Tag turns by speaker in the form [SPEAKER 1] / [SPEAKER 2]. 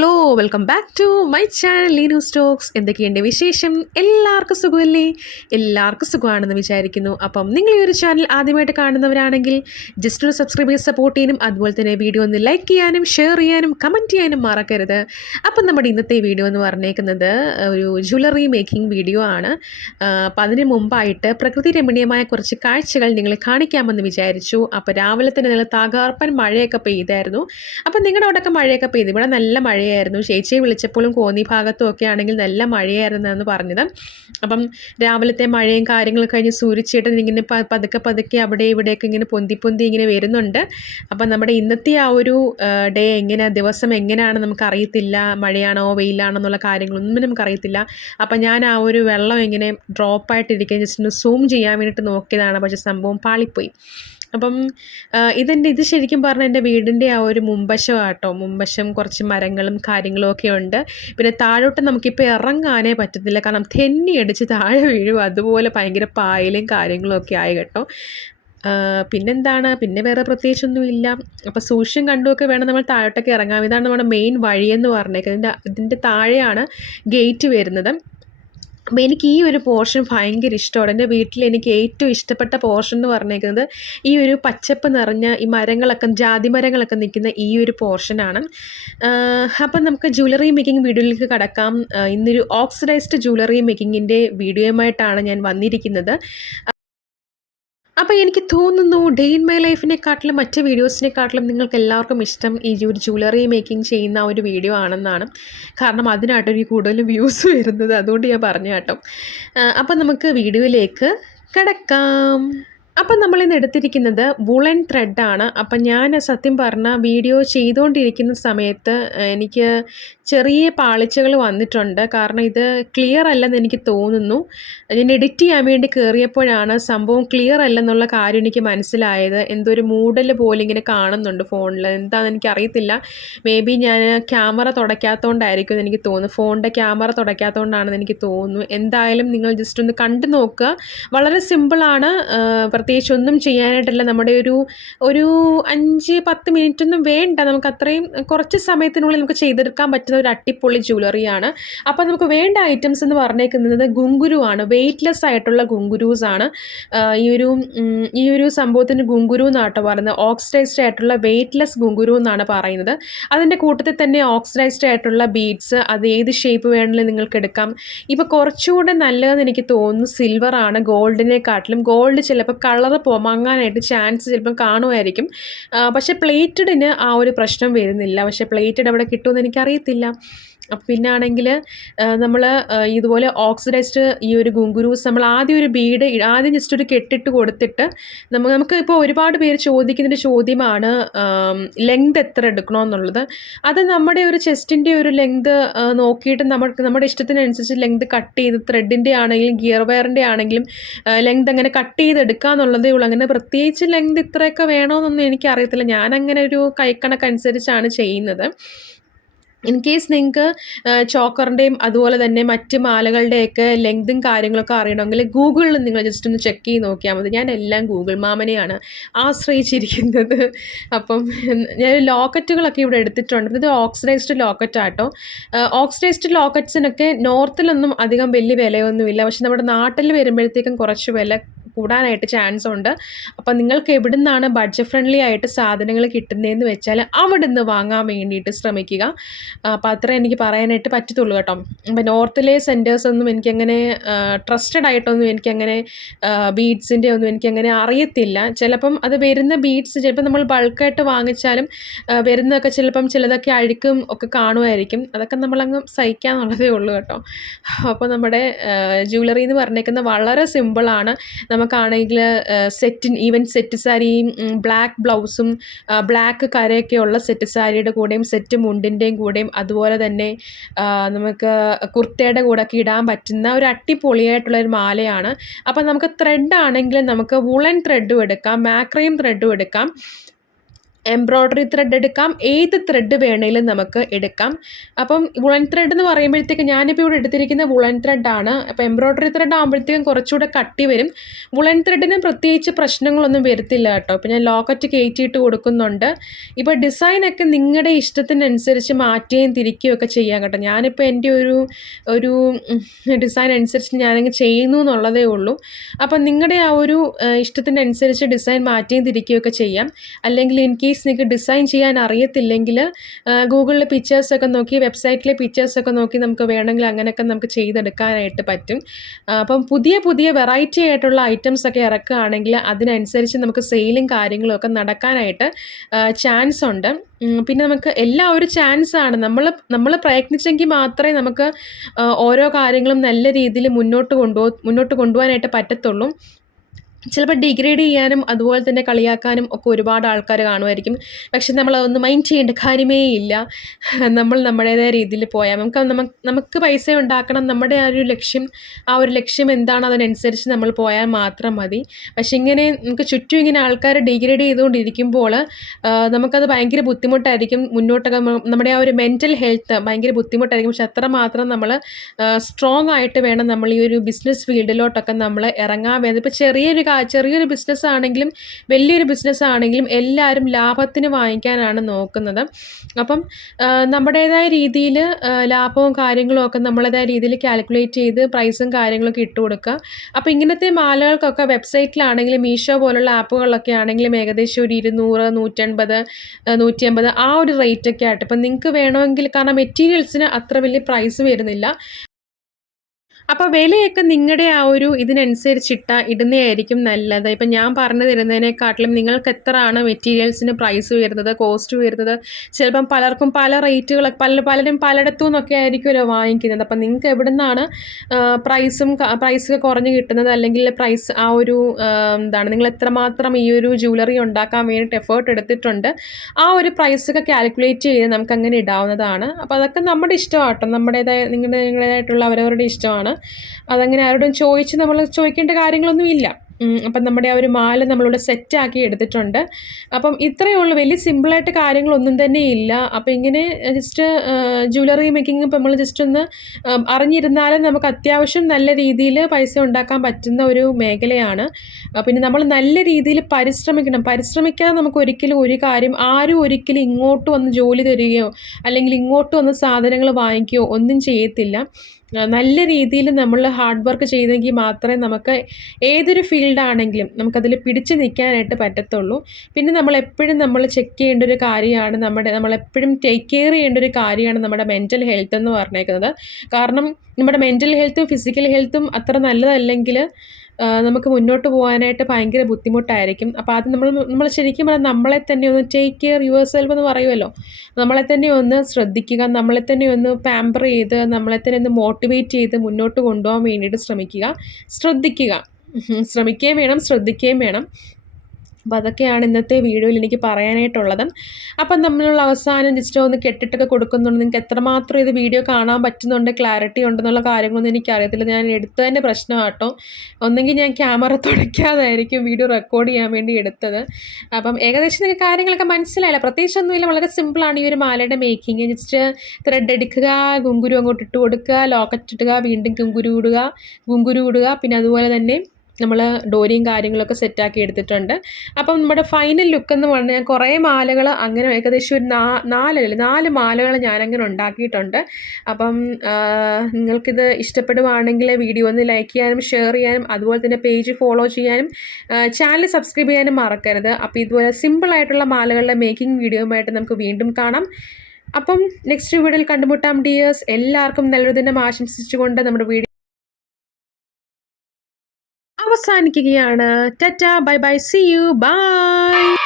[SPEAKER 1] Hello welcome back to my channel Leenu stocks എന്തൊക്കെയുണ്ട് വിശേഷം? എല്ലാവർക്കും സുഖമല്ലേ? എല്ലാവർക്കും സുഖമാണെന്ന് വിചാരിക്കുന്നു. അപ്പം നിങ്ങൾ ഈ ഒരു ചാനൽ ആദ്യമായിട്ട് കാണുന്നവരാണെങ്കിൽ ജസ്റ്റ് ഒരു സബ്സ്ക്രൈബ് ചെയ്ത് സപ്പോർട്ട് ചെയ്യാനും അതുപോലെ തന്നെ വീഡിയോ ഒന്ന് ലൈക്ക് ചെയ്യാനും ഷെയർ ചെയ്യാനും കമന്റ് ചെയ്യാനും മറക്കരുത്. അപ്പം നമ്മുടെ ഇന്നത്തെ വീഡിയോ എന്ന് പറഞ്ഞേക്കുന്നത് ഒരു ജ്വല്ലറി മേക്കിംഗ് വീഡിയോ ആണ്. അപ്പം അതിന് മുമ്പായിട്ട് പ്രകൃതി രമണീയമായ കുറച്ച് കാഴ്ചകൾ നിങ്ങളെ കാണിക്കാമെന്ന് വിചാരിച്ചു. അപ്പോൾ രാവിലെ തന്നെ നല്ല തകർപ്പൻ മഴയൊക്കെ പെയ്തായിരുന്നു. അപ്പം നിങ്ങളുടെ അവിടെയൊക്കെ മഴയൊക്കെ പെയ്തു. ഇവിടെ നല്ല മഴയായിരുന്നു. ചേച്ചിയെ വിളിച്ചപ്പോഴും കോന്നി ഭാഗത്തും ഒക്കെ ആണെങ്കിൽ നല്ല മഴയായിരുന്നു എന്ന് പറഞ്ഞത്. അപ്പം രാവിലത്തെ മഴയും കാര്യങ്ങളൊക്കെ കഴിഞ്ഞ് സൂര്യച്ചേട്ടൻ ഇങ്ങനെ പതുക്കെ പതുക്കെ അവിടെ ഇവിടെയൊക്കെ ഇങ്ങനെ പൊന്തി പൊന്തി ഇങ്ങനെ വരുന്നുണ്ട്. അപ്പം നമ്മുടെ ഇന്നത്തെ ആ ഒരു ഡേ എങ്ങനെ ദിവസം എങ്ങനെയാണ് നമുക്ക് അറിയത്തില്ല. മഴയാണോ വെയിലാണോ എന്നുള്ള കാര്യങ്ങളൊന്നും നമുക്കറിയത്തില്ല അപ്പം ഞാൻ ആ ഒരു വെള്ളം ഇങ്ങനെ ഡ്രോപ്പായിട്ടിരിക്കുക ജസ്റ്റ് ഒന്ന് സൂം ചെയ്യാൻ വേണ്ടിയിട്ട് നോക്കിയതാണ്. പക്ഷേ സംഭവം പാളിപ്പോയി. അപ്പം ഇതെന്റെ ഇത് ശരിക്കും പറഞ്ഞാൽ എന്റെ വീടിന്റെ ആ ഒരു മുമ്പശം ആട്ടോ. മുമ്പശം കുറച്ച് മരങ്ങളും കാര്യങ്ങളും ഒക്കെ ഉണ്ട്. പിന്നെ താഴോട്ട് നമുക്കിപ്പോൾ ഇറങ്ങാനേ പറ്റത്തില്ല. കാരണം തെന്നി അടിച്ച് താഴെ വീഴും. അതുപോലെ ഭയങ്കര പായലും കാര്യങ്ങളും ഒക്കെ ആയി കേട്ടോ. പിന്നെന്താണ്? പിന്നെ വേറെ പ്രത്യേകിച്ചൊന്നും ഇല്ല അപ്പോൾ സൂക്ഷ്യം കണ്ടുമൊക്കെ വേണം നമ്മൾ താഴോട്ടൊക്കെ ഇറങ്ങാം ഇതാണ് നമ്മുടെ മെയിൻ വഴിയെന്ന് പറഞ്ഞേക്കുന്നത്. ഇതിന്റെ ഇതിന്റെ താഴെയാണ് ഗേറ്റ് വരുന്നത്. അപ്പോൾ എനിക്ക് ഈ ഒരു പോർഷൻ ഭയങ്കര ഇഷ്ടമാണ്. എന്റെ വീട്ടിൽ എനിക്ക് ഏറ്റവും ഇഷ്ടപ്പെട്ട പോർഷൻ എന്ന് പറഞ്ഞേക്കുന്നത് ഈ ഒരു പച്ചപ്പ് നിറഞ്ഞ ഈ മരങ്ങളൊക്കെ ജാതി മരങ്ങളൊക്കെ നിൽക്കുന്ന ഈ ഒരു പോർഷനാണ് അപ്പം നമുക്ക് ജ്വല്ലറി മേക്കിംഗ് വീഡിയോയിലേക്ക് കടക്കാം. ഇന്നൊരു ഓക്സിഡൈസ്ഡ് ജ്വല്ലറി മേക്കിങ്ങിന്റെ വീഡിയോയുമായിട്ടാണ് ഞാൻ വന്നിരിക്കുന്നത്. അപ്പോൾ എനിക്ക് തോന്നുന്നു ഡേ ഇൻ മൈ ലൈഫിനെക്കാട്ടിലും മറ്റ് വീഡിയോസിനെക്കാട്ടിലും നിങ്ങൾക്ക് എല്ലാവർക്കും ഇഷ്ടം ഈ ഒരു ജ്വല്ലറി മേക്കിംഗ് ചെയ്യുന്ന ഒരു വീഡിയോ ആണെന്നാണ്. കാരണം അതിനായിട്ട് എനിക്ക് കൂടുതലും വ്യൂസ് വരുന്നത് അതുകൊണ്ട് ഞാൻ പറഞ്ഞു കേട്ടോ. അപ്പം നമുക്ക് വീഡിയോയിലേക്ക് കിടക്കാം. അപ്പം നമ്മളിന്ന് എടുത്തിരിക്കുന്നത് വുളൻ ത്രെഡാണ് അപ്പം ഞാൻ സത്യം പറഞ്ഞ വീഡിയോ ചെയ്തുകൊണ്ടിരിക്കുന്ന സമയത്ത് എനിക്ക് ചെറിയ പാളിച്ചകൾ വന്നിട്ടുണ്ട്. കാരണം ഇത് ക്ലിയർ അല്ലെന്ന് എനിക്ക് തോന്നുന്നു. ഞാൻ എഡിറ്റ് ചെയ്യാൻ വേണ്ടി കയറിയപ്പോഴാണ് സംഭവം ക്ലിയർ അല്ലെന്നുള്ള കാര്യം എനിക്ക് മനസ്സിലായത്. എന്തോ ഒരു മൂടൽ പോലെ ഇങ്ങനെ കാണുന്നുണ്ട് ഫോണിൽ. എന്താണെന്ന് എനിക്ക് അറിയത്തില്ല മേ ബി ഞാൻ ക്യാമറ തുടയ്ക്കാത്തതുകൊണ്ടായിരിക്കും എന്ന് എനിക്ക് തോന്നുന്നു. ഫോണിന്റെ ക്യാമറ തുടയ്ക്കാത്തതുകൊണ്ടാണെന്ന് എനിക്ക് തോന്നുന്നു. എന്തായാലും നിങ്ങൾ ജസ്റ്റ് ഒന്ന് കണ്ടു നോക്കുക വളരെ സിമ്പിളാണ് പ്രത്യേകിച്ച് ഒന്നും ചെയ്യാനായിട്ടല്ല. നമ്മുടെ ഒരു ഒരു അഞ്ച് പത്ത് മിനിറ്റ് ഒന്നും വേണ്ട. നമുക്ക് അത്രയും കുറച്ച് സമയത്തിനുള്ളിൽ നമുക്ക് ചെയ്തെടുക്കാൻ പറ്റുന്ന ഒരു അട്ടിപ്പൊളി ജ്വല്ലറിയാണ്. അപ്പോൾ നമുക്ക് വേണ്ട ഐറ്റംസ് എന്ന് പറഞ്ഞേക്കുന്നത് ഗുങ്കുരു ആണ് വെയ്റ്റ്ലെസ് ആയിട്ടുള്ള ഗുങ്കുരൂസ് ആണ്. ഈ ഒരു ഈ ഒരു സംഭവത്തിന് ഗുങ്കുരു എന്നാട്ടോ പറയുന്നത്. ഓക്സിഡൈസ്ഡ് ആയിട്ടുള്ള വെയ്റ്റ്ലെസ് ഗുങ്കുരു എന്നാണ് പറയുന്നത്. അതിന്റെ കൂട്ടത്തിൽ തന്നെ ഓക്സിഡൈസ്ഡ് ആയിട്ടുള്ള ബീഡ്സ് അത് ഏത് ഷേപ്പ് വേണമെങ്കിലും നിങ്ങൾക്ക് എടുക്കാം. ഇപ്പോൾ കുറച്ചുകൂടെ നല്ലതെന്ന് എനിക്ക് തോന്നുന്നു സിൽവർ ആണ്. ഗോൾഡിനെക്കാട്ടിലും ഗോൾഡ് ചിലപ്പോൾ കളർ മങ്ങാനായിട്ട് ചാൻസ് ചിലപ്പം കാണുമായിരിക്കും. പക്ഷേ പ്ലേറ്റഡിന് ആ ഒരു പ്രശ്നം വരുന്നില്ല. പക്ഷേ പ്ലേറ്റഡ് അവിടെ കിട്ടുമെന്ന് എനിക്കറിയത്തില്ല. പിന്നെ ആണെങ്കിൽ നമ്മൾ ഇതുപോലെ ഓക്സിഡൈസ്ഡ് ഈ ഒരു ഗുങ്കുരൂസ് നമ്മൾ ആദ്യം ഒരു ബീഡ് ആദ്യം ജസ്റ്റ് ഒരു കെട്ടിട്ട് കൊടുത്തിട്ട് നമ്മൾ നമുക്ക് ഇപ്പോൾ ഒരുപാട് പേര് ചോദിക്കുന്നൊരു ചോദ്യമാണ് ലെങ്ത് എത്ര എടുക്കണമെന്നുള്ളത് അത് നമ്മുടെ ഒരു ചെസ്റ്റിന്റെ ഒരു ലെങ്ത് നോക്കിയിട്ട് നമുക്ക് നമ്മുടെ ഇഷ്ടത്തിനനുസരിച്ച് ലെങ്ത് കട്ട് ചെയ്ത് ത്രെഡിന്റെ ആണെങ്കിലും ഗിയർ വയറിന്റെ ആണെങ്കിലും ലെങ്ത് അങ്ങനെ കട്ട് ചെയ്തെടുക്കുക എന്നുള്ളതേ ഉള്ളൂ. അങ്ങനെ പ്രത്യേകിച്ച് ലെങ്ത് ഇത്രയൊക്കെ വേണമെന്നൊന്നും എനിക്കറിയത്തില്ല. ഞാനങ്ങനെ ഒരു കൈക്കണക്കനുസരിച്ചാണ് ചെയ്യുന്നത്. ഇൻ കേസ് നിങ്ങൾക്ക് ചോക്കറിന്റെയും അതുപോലെ തന്നെ മറ്റ് മാലകളുടെയൊക്കെ ലെങ്തും കാര്യങ്ങളൊക്കെ അറിയണമെങ്കിൽ ഗൂഗിളിൽ നിങ്ങൾ ജസ്റ്റ് ഒന്ന് ചെക്ക് ചെയ്ത് നോക്കിയാൽ മതി. ഞാൻ എല്ലാം ഗൂഗിൾ മാമനെയാണ് ആശ്രയിച്ചിരിക്കുന്നത്. അപ്പം ഞാൻ ലോക്കറ്റുകളൊക്കെ ഇവിടെ എടുത്തിട്ടുണ്ട്. ഇത് ഓക്സിഡൈസ്ഡ് ലോക്കറ്റ് ആട്ടോ. ഓക്സിഡൈസ്ഡ് ലോക്കറ്റ്സിനൊക്കെ നോർത്തിലൊന്നും അധികം വലിയ വിലയൊന്നുമില്ല. പക്ഷെ നമ്മുടെ നാട്ടിൽ വരുമ്പോഴത്തേക്കും കുറച്ച് വില കൂടാനായിട്ട് ചാൻസ് ഉണ്ട്. അപ്പം നിങ്ങൾക്ക് എവിടെ നിന്നാണ് ബഡ്ജറ്റ് ഫ്രണ്ട്ലി ആയിട്ട് സാധനങ്ങൾ കിട്ടുന്നതെന്ന് വെച്ചാൽ അവിടെ നിന്ന് വാങ്ങാൻ വേണ്ടിയിട്ട് ശ്രമിക്കുക. അപ്പോൾ അത്ര എനിക്ക് പറയാനായിട്ട് പറ്റത്തുള്ളൂ കേട്ടോ. അപ്പം നോർത്തിലെ സെന്റേഴ്സ് ഒന്നും എനിക്കങ്ങനെ ട്രസ്റ്റഡ് ആയിട്ടൊന്നും എനിക്കങ്ങനെ ബീഡ്സിന്റെ ഒന്നും എനിക്കങ്ങനെ അറിയത്തില്ല. ചിലപ്പം അത് വരുന്ന ബീഡ്സ് ചിലപ്പോൾ നമ്മൾ ബൾക്കായിട്ട് വാങ്ങിച്ചാലും വരുന്നതൊക്കെ ചിലപ്പം ചിലതൊക്കെ അഴുക്കും ഒക്കെ കാണുമായിരിക്കും. അതൊക്കെ നമ്മളങ്ങ് സഹിക്കാന്നുള്ളതേ ഉള്ളൂ കേട്ടോ. അപ്പോൾ നമ്മുടെ ജ്വല്ലറി എന്ന് പറഞ്ഞേക്കുന്നത് വളരെ സിമ്പിളാണ് നമുക്കാണെങ്കിൽ സെറ്റിൻ ഈവൻ സെറ്റ് സാരിയും ബ്ലാക്ക് ബ്ലൗസും ബ്ലാക്ക് കരയൊക്കെയുള്ള സെറ്റ് സാരിയുടെ കൂടെയും സെറ്റ് മുണ്ടിന്റെയും കൂടെയും അതുപോലെ തന്നെ നമുക്ക് കുർത്തയുടെ കൂടെ ഒക്കെ ഇടാൻ പറ്റുന്ന ഒരു അട്ടിപൊളിയായിട്ടുള്ള ഒരു മാലയാണ്. അപ്പോൾ നമുക്ക് ത്രെഡ് ആണെങ്കിൽ നമുക്ക് വുളൻ ത്രെഡും എടുക്കാം മാക്രയും ത്രെഡും എടുക്കാം. എംബ്രോയ്ഡറി ത്രെഡ് എടുക്കാം. ഏത് ത്രെഡ് വേണേലും നമുക്ക് എടുക്കാം. അപ്പം വുളൻ ത്രെഡ് എന്ന് പറയുമ്പോഴത്തേക്ക് ഞാനിപ്പോൾ ഇവിടെ എടുത്തിരിക്കുന്ന വുളൻ ത്രെഡാണ് അപ്പോൾ എംബ്രോയ്ഡറി ത്രെഡ് ആകുമ്പോഴത്തേക്കും കുറച്ചുകൂടെ കട്ടി വരും. വുളൻ ത്രെഡിന് പ്രത്യേകിച്ച് പ്രശ്നങ്ങളൊന്നും വരത്തില്ല കേട്ടോ. ഇപ്പോൾ ഞാൻ ലോക്കറ്റ് കയറ്റിയിട്ട് കൊടുക്കുന്നുണ്ട്. ഇപ്പോൾ ഡിസൈനൊക്കെ നിങ്ങളുടെ ഇഷ്ടത്തിനനുസരിച്ച് മാറ്റുകയും തിരിക്കുകയും ഒക്കെ ചെയ്യാം കേട്ടോ. ഞാനിപ്പോൾ എന്റെ ഒരു ഒരു ഡിസൈൻ അനുസരിച്ച് ഞാനങ്ങ് ചെയ്യുന്നു എന്നുള്ളതേ ഉള്ളൂ. അപ്പം നിങ്ങളുടെ ആ ഒരു ഇഷ്ടത്തിനനുസരിച്ച് ഡിസൈൻ മാറ്റുകയും തിരിക്കുകയും ഒക്കെ ചെയ്യാം. അല്ലെങ്കിൽ എനിക്ക് കേസ് നിങ്ങൾക്ക് ഡിസൈൻ ചെയ്യാൻ അറിയത്തില്ലെങ്കിൽ ഗൂഗിളിൽ പിക്ചേഴ്സൊക്കെ നോക്കി വെബ്സൈറ്റിലെ പിക്ചേഴ്സൊക്കെ നോക്കി നമുക്ക് വേണമെങ്കിൽ അങ്ങനെയൊക്കെ നമുക്ക് ചെയ്തെടുക്കാനായിട്ട് പറ്റും. അപ്പം പുതിയ പുതിയ വെറൈറ്റി ആയിട്ടുള്ള ഐറ്റംസ് ഒക്കെ ഇറക്കുകയാണെങ്കിൽ അതിനനുസരിച്ച് നമുക്ക് സെയിലും കാര്യങ്ങളും ഒക്കെ നടക്കാനായിട്ട് ചാൻസ് ഉണ്ട്. പിന്നെ നമുക്ക് എല്ലാ ഒരു ചാൻസാണ് നമ്മൾ നമ്മൾ പ്രയത്നിച്ചെങ്കിൽ മാത്രമേ നമുക്ക് ഓരോ കാര്യങ്ങളും നല്ല രീതിയിൽ മുന്നോട്ട് കൊണ്ടുപോ മുന്നോട്ട് കൊണ്ടുപോകാനായിട്ട് പറ്റത്തുള്ളൂ. ചിലപ്പോൾ ഡിഗ്രേഡ് ചെയ്യാനും അതുപോലെ തന്നെ കളിയാക്കാനും ഒക്കെ ഒരുപാട് ആൾക്കാർ കാണുമായിരിക്കും. പക്ഷെ നമ്മൾ അതൊന്നും മൈൻഡ് ചെയ്യേണ്ട കാര്യമേ ഇല്ല. നമ്മൾ നമ്മുടേതായ രീതിയിൽ പോയാൽ നമുക്ക് നമുക്ക് പൈസ ഉണ്ടാക്കണം. നമ്മുടെ ആ ഒരു ലക്ഷ്യം ആ ഒരു ലക്ഷ്യം എന്താണ് അതിനനുസരിച്ച് നമ്മൾ പോയാൽ മാത്രം മതി. പക്ഷെ ഇങ്ങനെ നമുക്ക് ചുറ്റും ഇങ്ങനെ ആൾക്കാർ ഡിഗ്രേഡ് ചെയ്തുകൊണ്ടിരിക്കുമ്പോൾ നമുക്കത് ഭയങ്കര ബുദ്ധിമുട്ടായിരിക്കും. മുന്നോട്ടൊക്കെ നമ്മുടെ ആ ഒരു മെന്റൽ ഹെൽത്ത് ഭയങ്കര ബുദ്ധിമുട്ടായിരിക്കും. പക്ഷെ അത്രമാത്രം നമ്മൾ സ്ട്രോങ് ആയിട്ട് വേണം നമ്മൾ ഈ ഒരു ബിസിനസ് ഫീൽഡിലോട്ടൊക്കെ നമ്മൾ ഇറങ്ങാൻ വേണ്ടത് ഇപ്പോൾ ചെറിയൊരു ചെറിയൊരു ബിസിനസ് ആണെങ്കിലും വലിയൊരു ബിസിനസ് ആണെങ്കിലും എല്ലാവരും ലാഭത്തിന് വാങ്ങിക്കാനാണ് നോക്കുന്നത്. അപ്പം നമ്മുടേതായ രീതിയിൽ ലാഭവും കാര്യങ്ങളും ഒക്കെ നമ്മളേതായ രീതിയിൽ കാൽക്കുലേറ്റ് ചെയ്ത് പ്രൈസും കാര്യങ്ങളൊക്കെ ഇട്ട് കൊടുക്കുക. അപ്പോൾ ഇങ്ങനത്തെ മാലകൾക്കൊക്കെ വെബ്സൈറ്റിലാണെങ്കിലും മീഷോ പോലുള്ള ആപ്പുകളിലൊക്കെ ആണെങ്കിലും ഏകദേശം ഒരു ഇരുന്നൂറ് നൂറ്റൻപത് നൂറ്റി അമ്പത് ആ ഒരു റേറ്റൊക്കെ ആയിട്ട്. ഇപ്പം നിങ്ങൾക്ക് വേണമെങ്കിൽ കാരണം മെറ്റീരിയൽസിന് അത്ര വലിയ പ്രൈസ് വരുന്നില്ല. അപ്പോൾ വിലയൊക്കെ നിങ്ങളുടെ ആ ഒരു ഇതിനനുസരിച്ചിട്ട ഇടുന്നതായിരിക്കും നല്ലത്. ഇപ്പം ഞാൻ പറഞ്ഞു തരുന്നതിനെക്കാട്ടിലും നിങ്ങൾക്ക് എത്രയാണ് മെറ്റീരിയൽസിന് പ്രൈസ് വരുന്നത് കോസ്റ്റ് വരുന്നത് ചിലപ്പം പലർക്കും പല റേറ്റുകളൊക്കെ പല പലരും പലയിടത്തു നിന്നൊക്കെ ആയിരിക്കുമല്ലോ വാങ്ങിക്കുന്നത്. അപ്പം നിങ്ങൾക്ക് എവിടെ നിന്നാണ് പ്രൈസും പ്രൈസ് കുറഞ്ഞ് കിട്ടുന്നത്? അല്ലെങ്കിൽ പ്രൈസ് ആ ഒരു എന്താണ് നിങ്ങൾ എത്രമാത്രം ഈ ഒരു ജ്വല്ലറി ഉണ്ടാക്കാൻ വേണ്ടിയിട്ട് എഫേർട്ട് എടുത്തിട്ടുണ്ട്? ആ ഒരു പ്രൈസ് ഒക്കെ കാൽക്കുലേറ്റ് ചെയ്ത് നമുക്ക് അങ്ങനെ ഇടാവുന്നതാണ്. അപ്പോൾ അതൊക്കെ നമ്മുടെ ഇഷ്ടമാട്ടോ. നമ്മുടേതായ നിങ്ങളുടെ നിങ്ങളുടേതായിട്ടുള്ള അവരവരുടെ ഇഷ്ടമാണ്. അതങ്ങനെ ആരോടും ചോദിച്ച് നമ്മൾ ചോദിക്കേണ്ട കാര്യങ്ങളൊന്നുമില്ല. അപ്പം നമ്മുടെ ആ ഒരു മാല നമ്മളിവിടെ സെറ്റാക്കി എടുത്തിട്ടുണ്ട്. അപ്പം ഇത്രയേ ഉള്ളൂ. വലിയ സിമ്പിളായിട്ട് കാര്യങ്ങളൊന്നും തന്നെ ഇല്ല. അപ്പം ഇങ്ങനെ ജസ്റ്റ് ജ്വല്ലറി മേക്കിംഗ് ഇപ്പം നമ്മൾ ജസ്റ്റ് ഒന്ന് അറിഞ്ഞിരുന്നാലും നമുക്ക് അത്യാവശ്യം നല്ല രീതിയിൽ പൈസ ഉണ്ടാക്കാൻ പറ്റുന്ന ഒരു മേഖലയാണ്. പിന്നെ നമ്മൾ നല്ല രീതിയിൽ പരിശ്രമിക്കണം. പരിശ്രമിക്കാതെ നമുക്ക് ഒരിക്കലും ഒരു കാര്യം ആരും ഒരിക്കലും ഇങ്ങോട്ട് വന്ന് ജോലി തരികയോ അല്ലെങ്കിൽ ഇങ്ങോട്ട് വന്ന് സാധനങ്ങൾ വാങ്ങിക്കുകയോ ഒന്നും ചെയ്യത്തില്ല. നല്ല രീതിയിൽ നമ്മൾ ഹാർഡ് വർക്ക് ചെയ്തെങ്കിൽ മാത്രമേ നമുക്ക് ഏതൊരു ഫീൽഡാണെങ്കിലും നമുക്കതിൽ പിടിച്ചു നിൽക്കാനായിട്ട് പറ്റത്തുള്ളൂ. പിന്നെ നമ്മൾ എപ്പോഴും നമ്മൾ ചെക്ക് ചെയ്യേണ്ട ഒരു കാര്യമാണ് നമ്മുടെ നമ്മളെപ്പോഴും ടേക്ക് കെയർ ചെയ്യേണ്ട ഒരു കാര്യമാണ് നമ്മുടെ മെന്റൽ ഹെൽത്ത് എന്ന് പറഞ്ഞേക്കുന്നത്. കാരണം നമ്മുടെ മെന്റൽ ഹെൽത്തും ഫിസിക്കൽ ഹെൽത്തും അത്ര നല്ലതല്ലെങ്കിൽ നമുക്ക് മുന്നോട്ട് പോകാനായിട്ട് ഭയങ്കര ബുദ്ധിമുട്ടായിരിക്കും. അപ്പോൾ അത് നമ്മൾ നമ്മൾ ശരിക്കും പറഞ്ഞാൽ നമ്മളെ തന്നെ ഒന്ന് ടേക്ക് കെയർ യുവർ സെൽഫ് എന്ന് പറയുമല്ലോ. നമ്മളെ തന്നെ ഒന്ന് ശ്രദ്ധിക്കുക നമ്മളെ തന്നെ ഒന്ന് പാമ്പർ ചെയ്ത് നമ്മളെ തന്നെ ഒന്ന് മോട്ടിവേറ്റ് ചെയ്ത് മുന്നോട്ട് കൊണ്ടുപോകാൻ വേണ്ടിയിട്ട് ശ്രമിക്കുക. ശ്രദ്ധിക്കുക. ശ്രമിക്കുകയും വേണം ശ്രദ്ധിക്കുകയും വേണം. അപ്പോൾ അതൊക്കെയാണ് ഇന്നത്തെ വീഡിയോയിൽ എനിക്ക് പറയാനായിട്ടുള്ളത്. അപ്പം നമ്മളുള്ള അവസാനം ജസ്റ്റ് ഒന്ന് കെട്ടിട്ടൊക്കെ കൊടുക്കുന്നുണ്ട്. നിങ്ങൾക്ക് എത്രമാത്രം ഇത് വീഡിയോ കാണാൻ പറ്റുന്നുണ്ട് ക്ലാരിറ്റി ഉണ്ടെന്നുള്ള കാര്യങ്ങളൊന്നും എനിക്കറിയത്തില്ല. ഞാൻ എടുത്തതിന്റെ പ്രശ്നം കേട്ടോ ഒന്നെങ്കിൽ ഞാൻ ക്യാമറ തുടയ്ക്കാതായിരിക്കും വീഡിയോ റെക്കോർഡ് ചെയ്യാൻ വേണ്ടി എടുത്തത്. അപ്പം ഏകദേശം നിങ്ങൾക്ക് കാര്യങ്ങളൊക്കെ മനസ്സിലായില്ല. പ്രത്യേകിച്ചൊന്നുമില്ല. വളരെ സിമ്പിളാണ് ഈ ഒരു മാലയുടെ മേക്കിങ് ജസ്റ്റ് ത്രെഡ് എടുക്കുക ഗുങ്കുരു അങ്ങോട്ട് ഇട്ട് കൊടുക്കുക ലോക്കറ്റ് ഇടുക വീണ്ടും ഗുങ്കുരു ഇടുക ഗുങ്കുരു ഇടുക പിന്നെ അതുപോലെ തന്നെ നമ്മൾ ഡോരിയും കാര്യങ്ങളൊക്കെ സെറ്റാക്കി എടുത്തിട്ടുണ്ട്. അപ്പം നമ്മുടെ ഫൈനൽ ലുക്ക് എന്ന് പറഞ്ഞാൽ കുറേ മാലകൾ അങ്ങനെ ഏകദേശം ഒരു നാ നാലല്ല നാല് മാലകൾ ഞാനങ്ങനെ ഉണ്ടാക്കിയിട്ടുണ്ട്. അപ്പം നിങ്ങൾക്കിത് ഇഷ്ടപ്പെടുവാണെങ്കിൽ വീഡിയോ ഒന്ന് ലൈക്ക് ചെയ്യാനും ഷെയർ ചെയ്യാനും അതുപോലെ തന്നെ പേജ് ഫോളോ ചെയ്യാനും ചാനൽ സബ്സ്ക്രൈബ് ചെയ്യാനും മറക്കരുത്. അപ്പോൾ ഇതുപോലെ സിമ്പിളായിട്ടുള്ള മാലകളുടെ മേക്കിംഗ് വീഡിയോയുമായിട്ട് നമുക്ക് വീണ്ടും കാണാം. അപ്പം നെക്സ്റ്റ് വീഡിയോയിൽ കണ്ടുമുട്ടാം. ഡിയേഴ്സ് എല്ലാവർക്കും നല്ലൊരു ദിനം ആശംസിച്ചുകൊണ്ട് നമ്മുടെ വീഡിയോ അവസാനിക്കുകയാണ്. Tata bye bye see you bye!